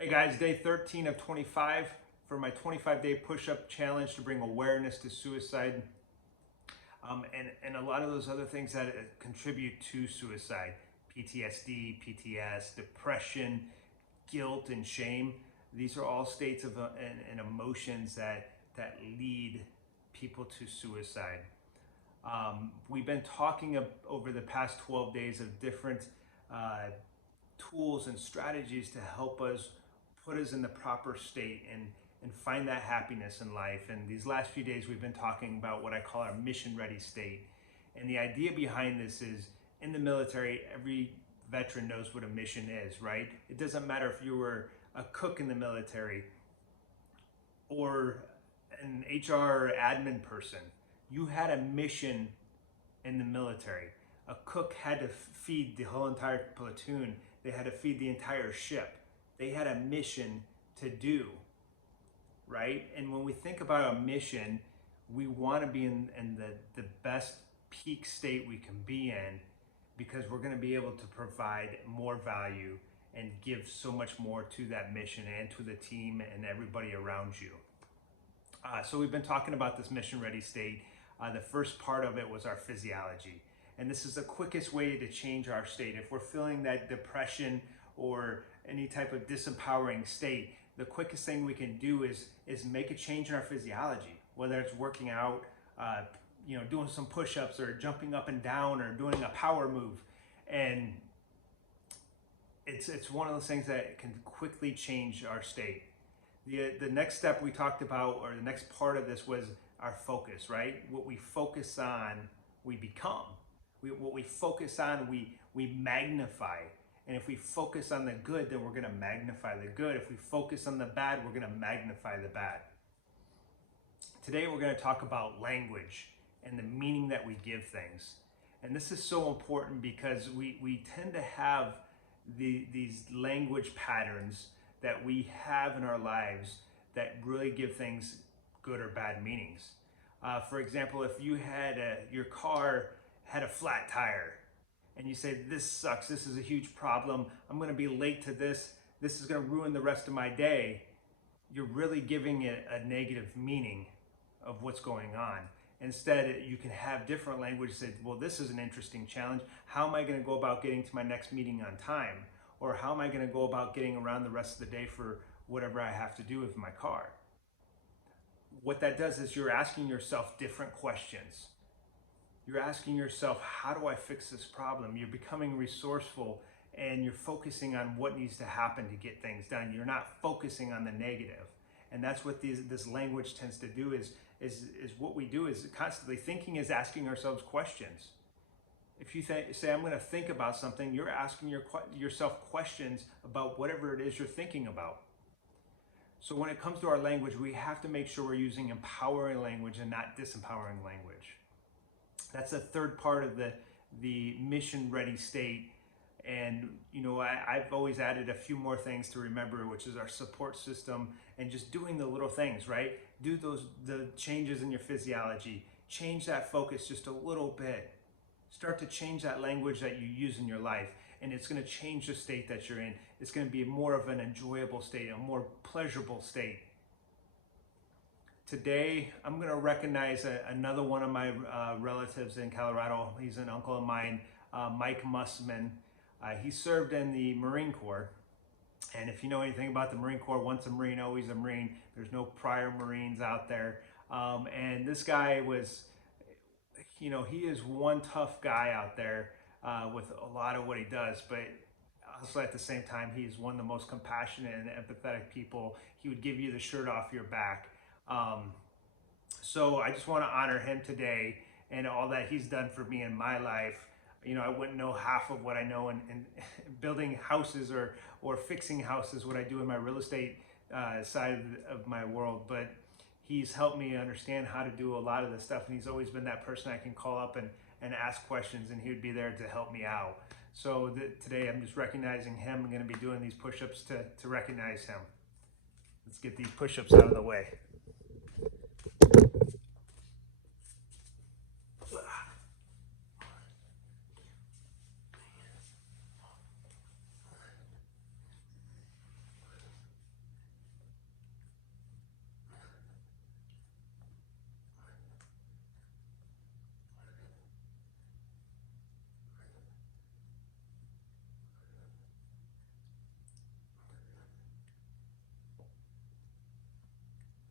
Hey guys, day 13 of 25 for my 25-day push-up challenge to bring awareness to suicide and a lot of those other things that contribute to suicide. PTSD, PTS, depression, guilt, and shame. These are all states of and emotions that lead people to suicide. We've been talking over the past 12 days of different tools and strategies to help us put us in the proper state and find that happiness in life. And these last few days we've been talking about what I call our mission ready state. And the idea behind this is, in the military, every veteran knows what a mission is, right? It doesn't matter if you were a cook in the military or an HR admin person. You had a mission in the military. A cook had to feed the whole entire platoon. They had to feed the entire ship. They had a mission to do, right? And when we think about a mission, we want to be in the best peak state we can be in, because we're going to be able to provide more value and give so much more to that mission and to the team and everybody around you. So we've been talking about this mission ready state. The first part of it was our physiology. And this is the quickest way to change our state. If we're feeling that depression or any type of disempowering state, the quickest thing we can do is make a change in our physiology, whether it's working out, doing some push-ups or jumping up and down or doing a power move. And it's one of those things that can quickly change our state. The next step we talked about, or the next part of this, was our focus, right? What we focus on, we become. What we focus on, we magnify. And if we focus on the good, then we're going to magnify the good. If we focus on the bad, we're going to magnify the bad. Today, we're going to talk about language and the meaning that we give things. And this is so important because we tend to have these language patterns that we have in our lives that really give things good or bad meanings. For example, if you had your car had a flat tire, and you say, "This sucks, this is a huge problem, I'm going to be late to this is going to ruin the rest of my day," you're really giving it a negative meaning of what's going on. Instead, you can have different language. Say, "Well, this is an interesting challenge. How am I going to go about getting to my next meeting on time? Or how am I going to go about getting around the rest of the day for whatever I have to do with my car?" What that does is you're asking yourself different questions. You're asking yourself, how do I fix this problem? You're becoming resourceful, and you're focusing on what needs to happen to get things done. You're not focusing on the negative. And that's what this language tends to do, is what we do is constantly thinking is asking ourselves questions. If you say, "I'm going to think about something," you're asking yourself questions about whatever it is you're thinking about. So when it comes to our language, we have to make sure we're using empowering language and not disempowering language. That's the third part of the mission ready state. And I've always added a few more things to remember, which is our support system and just doing the little things, right? Do the changes in your physiology. Change that focus just a little bit. Start to change that language that you use in your life, and it's going to change the state that you're in. It's going to be more of an enjoyable state, a more pleasurable state. Today, I'm going to recognize another one of my relatives in Colorado. He's an uncle of mine, Mike Mussmann. He served in the Marine Corp. And if you know anything about the Marine Corp, once a Marine, always a Marine. There's no prior Marines out there. And this guy was, he is one tough guy out there with a lot of what he does. But also at the same time, he's one of the most compassionate and empathetic people. He would give you the shirt off your back. So I just want to honor him today and all that he's done for me in my life. I wouldn't know half of what I know in building houses or fixing houses, what I do in my real estate side of my world, but he's helped me understand how to do a lot of this stuff, and he's always been that person I can call up and ask questions, and he would be there to help me out. So today I'm just recognizing him. I'm going to be doing these push-ups to recognize him. Let's get these push-ups out of the way.